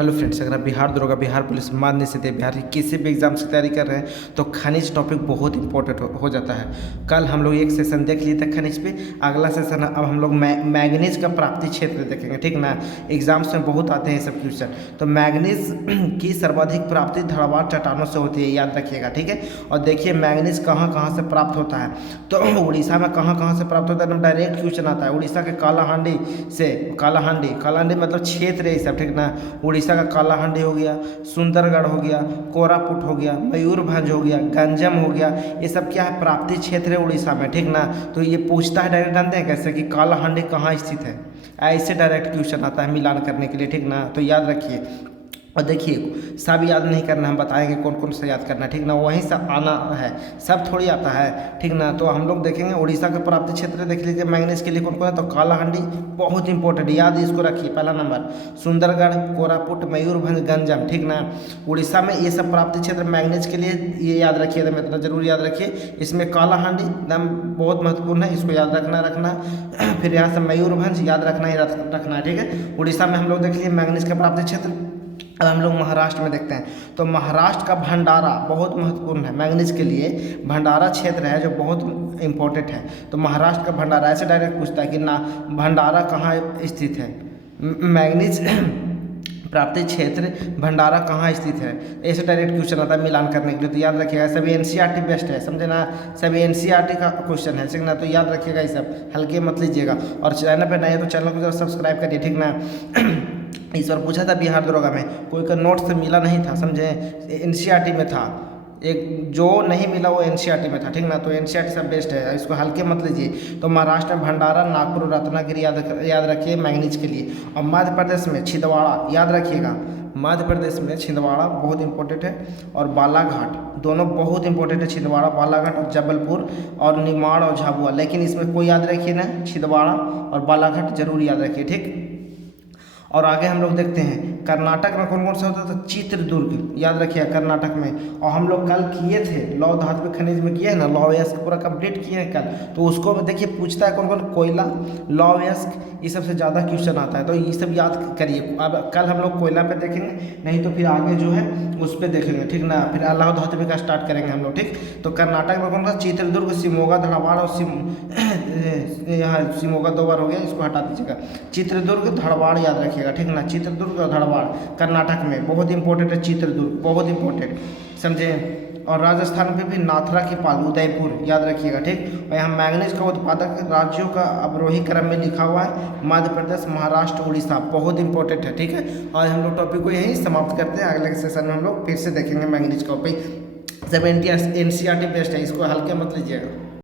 Hello friends, अगर आप बिहार दरोगा, बिहार पुलिस, माध्यमिक से बिहार की किसी भी एग्जाम्स की तैयारी कर रहे हैं तो खनिज टॉपिक बहुत इंपॉर्टेंट हो जाता है। कल हम लोग एक सेशन देख लिए थे खनिज पे। अगला सेशन अब हम लोग मैग्नीज का प्राप्ति क्षेत्र देखेंगे, ठीक ना। एग्जाम्स में बहुत आते हैं सब क्वेश्चन। तो मैग्नीज की सर्वाधिक प्राप्ति धड़वार चट्टानों से होती है, याद रखिएगा, ठीक है। और देखिए मैग्नीज कहाँ कहाँ से प्राप्त होता है। तो उड़ीसा में कहाँ से प्राप्त होता है, डायरेक्ट क्वेश्चन आता है। उड़ीसा के कालाहांडी से, कालाहांडी मतलब क्षेत्र है सब, ठीक ना। उड़ीसा का कालाहांडी हो गया, सुंदरगढ़ हो गया, कोरापुट हो गया, मयूरभंज हो गया, गंजम हो गया, ये सब क्या है, प्राप्ति क्षेत्र है उड़ीसा में, ठीक ना। तो ये पूछता है डायरेक्ट, जानते हैं कैसे कि कालाहांडी कहाँ स्थित है, ऐसे डायरेक्ट क्वेश्चन आता है मिलान करने के लिए, ठीक ना। तो याद रखिए और देखिए सब याद नहीं करना, हम बताएंगे कौन कौन सा याद करना है, ठीक ना। वहीं से आना है, सब थोड़ी आता है, ठीक ना। तो हम लोग देखेंगे उड़ीसा के प्राप्ति क्षेत्र देख लीजिए मैग्नीज के लिए कौन कौन है। तो कालाहांडी बहुत इंपॉर्टेंट, याद इसको रखिए, पहला नंबर। सुंदरगढ़, कोरापुट, मयूरभंज, गंजम, ठीक ना। उड़ीसा में ये सब प्राप्ति क्षेत्र मैग्नीज के लिए, ये याद रखिए, एकदम इतना जरूर याद रखिए। इसमें कालाहांडी एकदम बहुत महत्वपूर्ण है, इसको याद रखना। फिर यहाँ से मयूरभंज याद रखना ही रखना है, ठीक है। उड़ीसा में हम लोग देख लिए मैग्नीज का प्राप्ति क्षेत्र। अब हम लोग महाराष्ट्र में देखते हैं, तो महाराष्ट्र का भंडारा बहुत महत्वपूर्ण है मैग्नीज के लिए। भंडारा क्षेत्र है जो बहुत इंपॉर्टेंट है। तो महाराष्ट्र का भंडारा ऐसे डायरेक्ट पूछता है कि ना भंडारा कहाँ स्थित है, मैग्नीज प्राप्ति क्षेत्र भंडारा कहाँ स्थित है, ऐसे डायरेक्ट क्वेश्चन आता है मिलान करने के लिए। तो याद रखिएगा, सभी एनसीईआरटी बेस्ट है, समझे ना, सभी एनसीईआरटी का क्वेश्चन है, ठीक ना। तो याद रखिएगा, ये सब हल्के मत लीजिएगा। और चैनल पर नए तो चैनल को जरा सब्सक्राइब करिए, ठीक ना। इस बार पूछा था बिहार दरोगा में, कोई का नोट से मिला नहीं था, समझे, एनसीईआरटी में था। एक जो नहीं मिला वो एनसीईआरटी में था, ठीक ना। तो एनसीईआरटी सब बेस्ट है, इसको हल्के मत लीजिए। तो महाराष्ट्र में भंडारा, नागपुर, रत्नागिरी याद रखिए मैग्नीज के लिए। और मध्य प्रदेश में छिंदवाड़ा, याद रखिएगा, मध्य प्रदेश में छिंदवाड़ा बहुत इंपॉर्टेंट है। और बालाघाट, दोनों बहुत इंपॉर्टेंट है, छिंदवाड़ा, बालाघाट और जबलपुर और निमाड़ और झाबुआ। लेकिन इसमें कोई याद रखिए ना, छिंदवाड़ा और बालाघाट जरूर याद रखिए, ठीक। और आगे हम लोग देखते हैं कर्नाटक में कौन कौन सा होता था, चित्रदुर्ग, याद रखिए कर्नाटक में। और हम लोग कल किए थे लौह धातु खनिज में, किए हैं ना, लौह अयस्क पूरा कंप्लीट किए हैं कल। तो उसको देखिए पूछता है कौन कौन, कोयला, लौह अयस्क, ये सबसे ज़्यादा क्वेश्चन आता है। तो ये सब याद करिए। अब कल हम लोग कोयला पे देखेंगे, नहीं तो फिर आगे जो है उस पर देखेंगे, ठीक ना। फिर लौह धातु का स्टार्ट करेंगे हम लोग, ठीक। तो कर्नाटक में कौन सा, चित्रदुर्ग, शिमोगा, धनबाद और यहाँ शिमोगा दो बार हो गया, इसको हटा दीजिएगा। चित्रदुर्ग, धनबाद याद रखिएगा, ठीक ना। चित्रदुर्ग और धनबाद कर्नाटक में बहुत इंपॉर्टेंट है, चित्रदुर्ग बहुत इंपॉर्टेंट, समझे। और राजस्थान में भी नाथरा की पाल, उदयपुर, याद रखिएगा, ठीक। और यहाँ मैग्नीज का उत्पादक राज्यों का अवरोही क्रम में लिखा हुआ है, मध्य प्रदेश, महाराष्ट्र, उड़ीसा, बहुत इंपॉर्टेंट है, ठीक है। और हम लोग टॉपिक को यहीं समाप्त करते हैं, अगले सेशन में हम लोग फिर से देखेंगे मैग्नीज का टॉपिक। सब एनसीईआरटी बेस्ट है, इसको हल्के मत लीजिएगा।